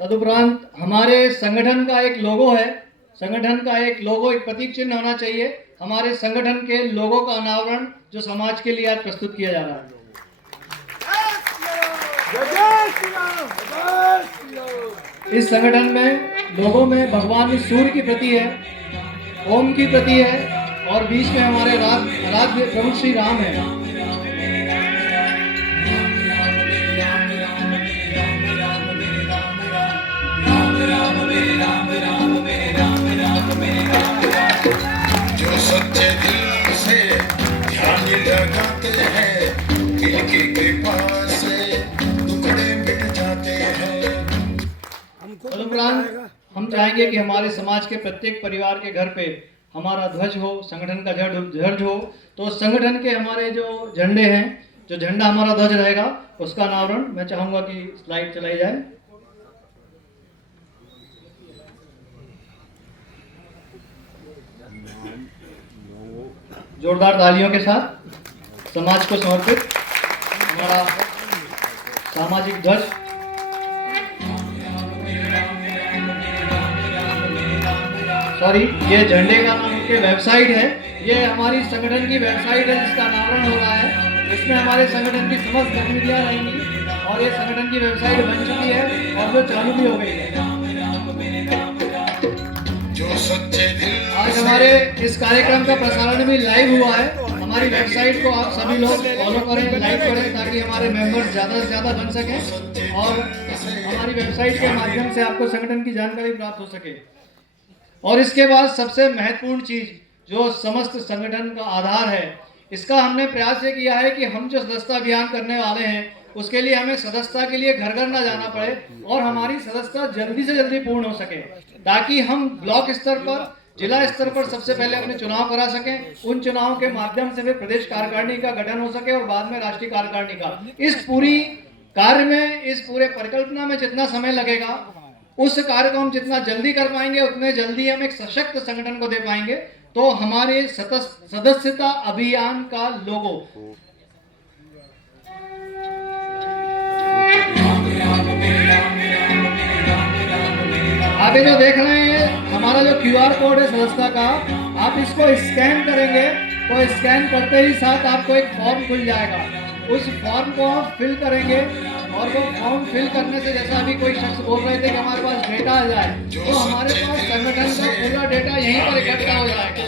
तदुपरांत हमारे संगठन का एक लोगो है, संगठन का एक लोगो, एक प्रतीक चिन्ह होना चाहिए। हमारे संगठन के लोगो का अनावरण जो समाज के लिए आज प्रस्तुत किया जा रहा है। इस संगठन में लोगों में भगवान सूर्य की प्रति है, ओम की प्रति है और बीच में हमारे आराध्य प्रभु श्री राम है। जो सच्चे दिल से ध्यान लगाते हैं, इनकी कृपा से दुखड़े मिट जाते हैं। तदुपरांत हम चाहेंगे कि हमारे समाज के प्रत्येक परिवार के घर पे हमारा ध्वज हो, संगठन का ध्वज हो। तो संगठन के हमारे जो झंडे हैं, जो झंडा हमारा ध्वज रहेगा उसका अनावरण मैं चाहूंगा कि स्लाइड चलाई जाए। जोरदार तालियों के साथ समाज को समर्पित हमारा सामाजिक ध्वज। सॉरी, ये झंडे का नाम के वेबसाइट है, ये हमारी संगठन की वेबसाइट है जिसका अनावरण हो रहा है। इसमें हमारे संगठन की समस्त गतिविधियां रहेंगी और ये संगठन की वेबसाइट बन चुकी है और वो चालू भी हो गई है। आज हमारे इस कार्यक्रम का प्रसारण भी लाइव हुआ है। हमारी वेबसाइट को आप सभी लोग फॉलो करें, लाइक करें ताकि हमारे मेंबर्स ज़्यादा से ज़्यादा बन सकें और हमारी वेबसाइट के माध्यम से आपको संगठन की जानकारी प्राप्त हो सके। और इसके बाद सबसे महत्वपूर्ण चीज़ जो समस्त संगठन का आधार है, इसका हमने प्रयास ये किया है कि हम जो सदस्यता अभियान करने वाले हैं उसके लिए हमें सदस्यता के लिए घर घर ना जाना पड़े और हमारी सदस्यता जल्दी से जल्दी पूर्ण हो सके, ताकि हम ब्लॉक स्तर पर, जिला स्तर पर सबसे पहले अपने चुनाव करा सकें। उन चुनाव के माध्यम से फिर प्रदेश कार्यकारिणी का गठन हो सके और बाद में राष्ट्रीय कार्यकारिणी का। इस पूरी कार्य में, इस पूरे परिकल्पना में जितना समय लगेगा उस कार्य को हम जितना जल्दी कर पाएंगे उतने जल्दी हम एक सशक्त संगठन को दे पाएंगे। तो हमारे सदस्यता अभियान का लोगो आगे जो देख रहे हैं, हमारा जो क्यूआर कोड है सदस्यता का, आप इसको स्कैन करेंगे तो स्कैन करते ही साथ आपको एक फॉर्म खुल जाएगा। उस फॉर्म को आप फिल करेंगे और वो फॉर्म फिल करने से, जैसा अभी कोई शख्स बोल रहे थे कि हमारे पास डेटा आ जाए, तो हमारे पास संगठन का पूरा डेटा यहीं पर इकट्ठा हो जाएगा।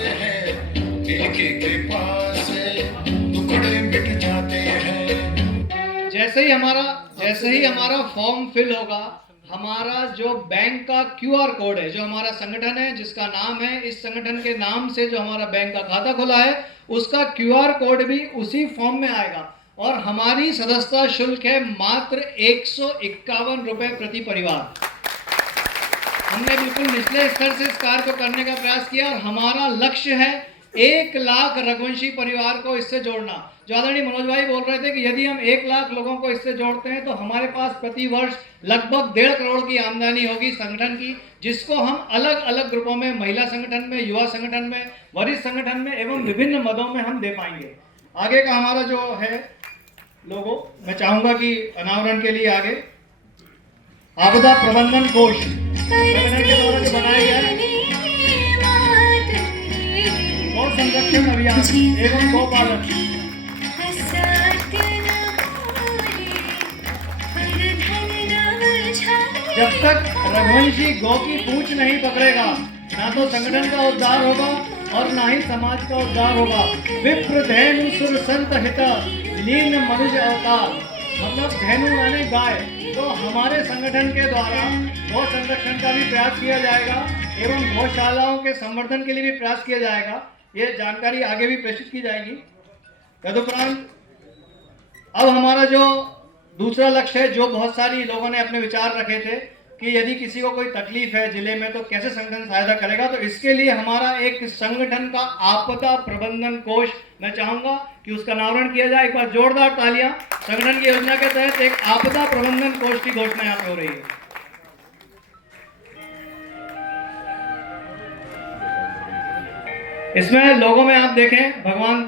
जैसे ही हमारा फॉर्म फिल होगा, हमारा जो बैंक का क्यूआर कोड है, जो हमारा संगठन है जिसका नाम है, इस संगठन के नाम से जो हमारा बैंक का खाता खुला है उसका क्यूआर कोड भी उसी फॉर्म में आएगा। और हमारी सदस्यता शुल्क है मात्र 151 रुपए प्रति परिवार। हमने बिल्कुल निचले स्तर से इस कार्य को करने का प्रयास किया और हमारा लक्ष्य है 1 लाख रघुवंशी परिवार को इससे जोड़ना। जो आदरणीय मनोज भाई बोल रहे थे कि यदि हम 1 लाख लोगों को इससे जोड़ते हैं तो हमारे पास प्रति वर्ष लगभग 1.5 करोड़ की आमदनी होगी संगठन की, जिसको हम अलग अलग ग्रुपों में, महिला संगठन में, युवा संगठन में, वरिष्ठ संगठन में एवं विभिन्न मदों में हम दे पाएंगे। आगे का हमारा जो है लोगो, मैं चाहूंगा कि अनावरण के लिए आगे आपदा प्रबंधन कोष संगठन के द्वारा जो बनाया गया और संरक्षण अभियान एवं गौपालन। जब तक रघुवंशी गौ की पूंछ नहीं पकड़ेगा, ना तो संगठन का उद्धार होगा और ना ही समाज का उद्धार होगा। विप्र धेनु सुर संत हित लीन मनुष्य अवतार, मतलब धेनु यानी गाय। तो हमारे संगठन के द्वारा गौ संरक्षण का भी प्रयास किया जाएगा एवं गौशालाओं के संवर्धन के लिए भी प्रयास किया जाएगा। ये जानकारी आगे भी प्रेषित की जाएगी। तदुपरांत अब हमारा जो दूसरा लक्ष्य है, जो बहुत सारी लोगों ने अपने विचार रखे थे कि यदि किसी को कोई तकलीफ है जिले में तो कैसे संगठन सहायता करेगा, तो इसके लिए हमारा एक संगठन का आपदा प्रबंधन कोष, मैं चाहूंगा कि उसका अनावरण किया जाए। एक बार जोरदार तालियां। संगठन की योजना के तहत एक आपदा प्रबंधन कोष की घोषणा यहाँ पे हो रही है। इसमें लोगों में आप देखें भगवान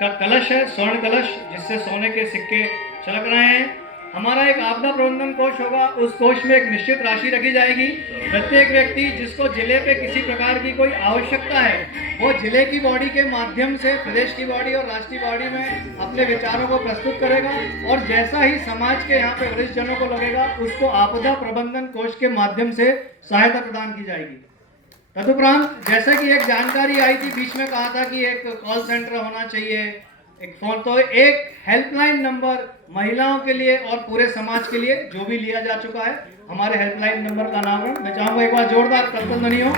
का कलश है, स्वर्ण कलश, जिससे सोने के सिक्के चलक रहे हैं। हमारा एक आपदा प्रबंधन कोष होगा, उस कोष में एक निश्चित राशि रखी जाएगी। प्रत्येक व्यक्ति जिसको जिले पे किसी प्रकार की कोई आवश्यकता है, वो जिले की बॉडी के माध्यम से प्रदेश की बॉडी और राष्ट्रीय बॉडी में अपने विचारों को प्रस्तुत करेगा, और जैसा ही समाज के यहाँ पे वरिष्ठ जनों को लगेगा, उसको आपदा प्रबंधन कोष के माध्यम से सहायता प्रदान की जाएगी। तदुपरांत जैसे कि एक जानकारी आई थी, बीच में कहा था कि एक कॉल सेंटर होना चाहिए, एक फोन, तो एक हेल्पलाइन नंबर महिलाओं के लिए और पूरे समाज के लिए जो भी लिया जा चुका है। हमारे हेल्पलाइन नंबर का नाम है, मैं चाहूंगा एक बार जोरदार करतल ध्वनि हो।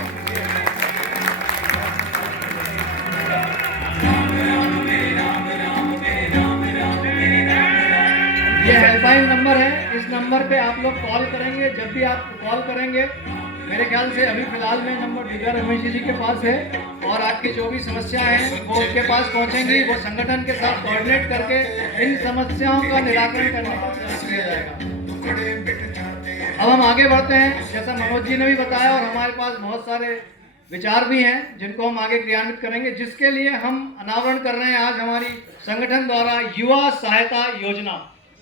ये हेल्पलाइन नंबर है, इस नंबर पे आप लोग कॉल करेंगे। जब भी आप कॉल करेंगे, मेरे ख्याल से अभी फिलहाल में नंबर दिव्या रमेश जी के पास है, और आपकी जो भी समस्याएं हैं वो उनके पास पहुंचेंगी। वो संगठन के साथ कोऑर्डिनेट करके इन समस्याओं का निराकरण करने का प्रयास किया जाएगा। अब हम आगे बढ़ते हैं, जैसा मनोज जी ने भी बताया, और हमारे पास बहुत सारे विचार भी हैं जिनको हम आगे क्रियान्वित करेंगे, जिसके लिए हम अनावरण कर रहे हैं आज हमारी संगठन द्वारा युवा सहायता योजना।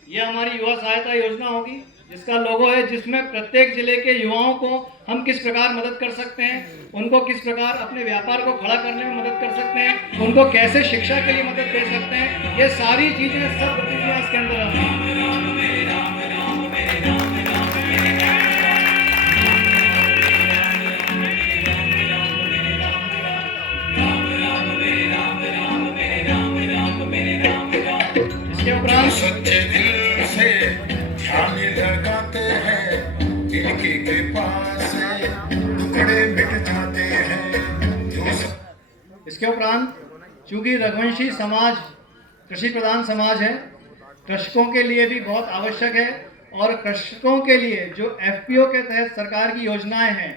ये हमारी युवा सहायता योजना होगी, जिसका लोगो है, जिसमें प्रत्येक जिले के युवाओं को हम किस प्रकार मदद कर सकते हैं, उनको किस प्रकार अपने व्यापार को खड़ा करने में मदद कर सकते हैं, उनको कैसे शिक्षा के लिए मदद दे सकते हैं, ये सारी चीजें सब गतिविधियां इसके अंदर आती हैं। इसके उपरांत सच्चे दिल से ध्यान लगाते हैं, इनकी कृपा से टुकड़े मिट जाते हैं। इसके उपरांत चूंकि रघुवंशी समाज कृषि प्रधान समाज है, कृषकों के लिए भी बहुत आवश्यक है, और कृषकों के लिए जो एफपीओ के तहत सरकार की योजनाएं हैं,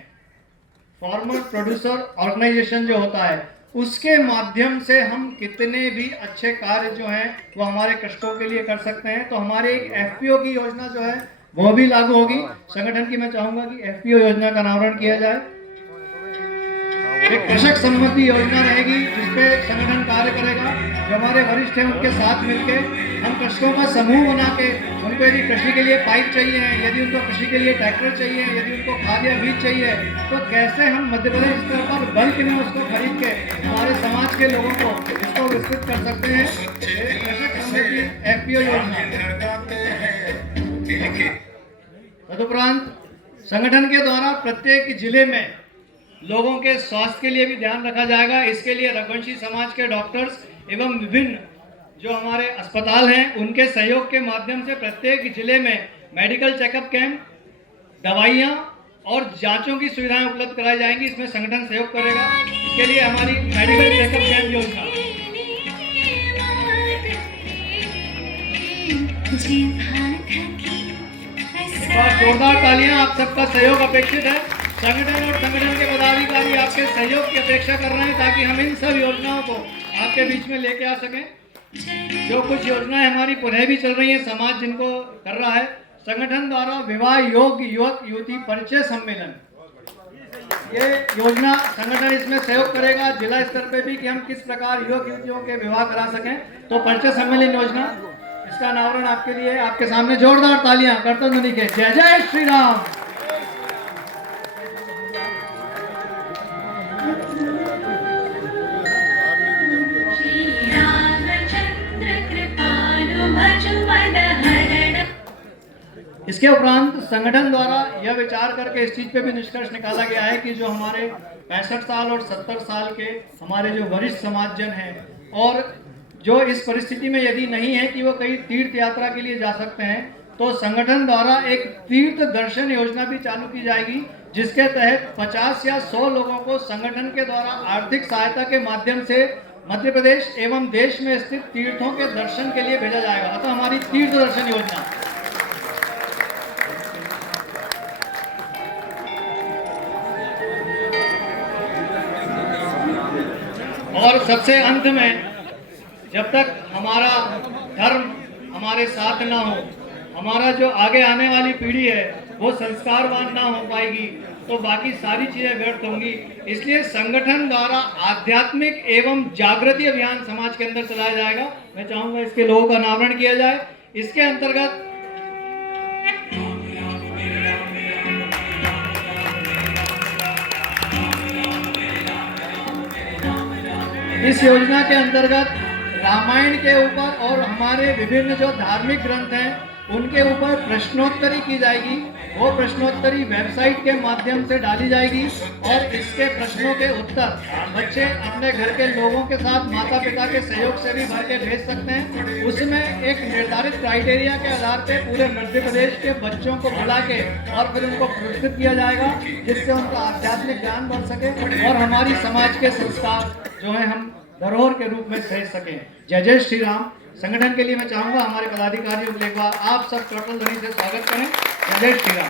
फार्मर प्रोड्यूसर ऑर्गेनाइजेशन जो होता है, उसके माध्यम से हम कितने भी अच्छे कार्य जो हैं वो हमारे कृषकों के लिए कर सकते हैं। तो हमारे एक एफपीओ की योजना जो है वो भी लागू होगी। संगठन की मैं चाहूंगा कि एफपीओ योजना का अनावरण किया जाए। एक कृषक सम्मति योजना रहेगी, जिसपे संगठन कार्य करेगा। जो हमारे वरिष्ठ हैं उनके साथ मिलकर हम कृषकों का समूह बना के, उनको यदि कृषि के लिए पाइप चाहिए, यदि उनको कृषि के लिए ट्रैक्टर चाहिए, यदि उनको खाद या बीज चाहिए, तो कैसे हम मध्य प्रदेश स्तर पर बल्क में उसको खरीद के हमारे समाज के लोगों को इसको विस्तृत कर सकते हैं। कृषक सम्मति एफपीओ योजना। तदुपरांत संगठन के द्वारा प्रत्येक जिले में लोगों के स्वास्थ्य के लिए भी ध्यान रखा जाएगा। इसके लिए रघुवंशी समाज के डॉक्टर्स एवं विभिन्न जो हमारे अस्पताल हैं, उनके सहयोग के माध्यम से प्रत्येक जिले में मेडिकल चेकअप कैंप, दवाइयाँ और जांचों की सुविधाएं उपलब्ध कराई जाएंगी। इसमें संगठन सहयोग करेगा। इसके लिए हमारी मेडिकल चेकअप कैंप योजना। एक बार जोरदार तालियां, आप सबका सहयोग अपेक्षित है। संगठन और संगठन के पदाधिकारी आपके सहयोग की अपेक्षा कर रहे हैं, ताकि हम इन सब योजनाओं को आपके बीच में लेके आ सकें। जो कुछ योजनाएं हमारी पुनः भी चल रही हैं, समाज जिनको कर रहा है, संगठन द्वारा विवाह योग्य युवक युवती परिचय सम्मेलन, ये योजना संगठन इसमें सहयोग करेगा जिला स्तर पे भी, कि हम किस प्रकार युवक युवतियों के विवाह करा सकें। तो परिचय सम्मेलन योजना, इसका अनावरण आपके लिए आपके सामने जोरदार तालियां करतल ध्वनि के जय जय श्री राम। इसके उपरांत संगठन द्वारा यह विचार करके इस चीज पे भी निष्कर्ष निकाला गया है कि जो हमारे 65 साल और 70 साल के हमारे जो वरिष्ठ समाजजन हैं, और जो इस परिस्थिति में यदि नहीं है कि वो कहीं तीर्थ यात्रा के लिए जा सकते हैं, तो संगठन द्वारा एक तीर्थ दर्शन योजना भी चालू की जाएगी, जिसके तहत 50 या 100 लोगों को संगठन के द्वारा आर्थिक सहायता के माध्यम से मध्य प्रदेश एवं देश में स्थित तीर्थों के दर्शन के लिए भेजा जाएगा। अतः हमारी तीर्थ दर्शन योजना। और सबसे अंत में, जब तक हमारा धर्म हमारे साथ ना हो, हमारा जो आगे आने वाली पीढ़ी है वो संस्कारवान ना हो पाएगी, तो बाकी सारी चीजें व्यर्थ होंगी। इसलिए संगठन द्वारा आध्यात्मिक एवं जागृति अभियान समाज के अंदर चलाया जाएगा। मैं चाहूंगा इसके लोगों का अनावरण किया जाए। इसके अंतर्गत इस योजना के अंतर्गत रामायण के ऊपर और हमारे विभिन्न जो धार्मिक ग्रंथ हैं उनके ऊपर प्रश्नोत्तरी की जाएगी। वो प्रश्नोत्तरी वेबसाइट के माध्यम से डाली जाएगी और इसके प्रश्नों के उत्तर बच्चे अपने घर के लोगों के साथ माता पिता के सहयोग से भी भर के भेज सकते हैं। उसमें एक निर्धारित क्राइटेरिया के आधार पे पूरे मध्य प्रदेश के बच्चों को बुला के और फिर उनको पुरस्कृत किया जाएगा, जिससे उनका आध्यात्मिक ज्ञान बढ़ सके और हमारी समाज के संस्कार जो है हम धरोहर के रूप में सहेज सकें। जय जय श्री राम। संगठन के लिए मैं चाहूंगा हमारे पदाधिकारियों को एक बार आप सब टोटल ध्वनि से स्वागत करें। जय जय श्री राम।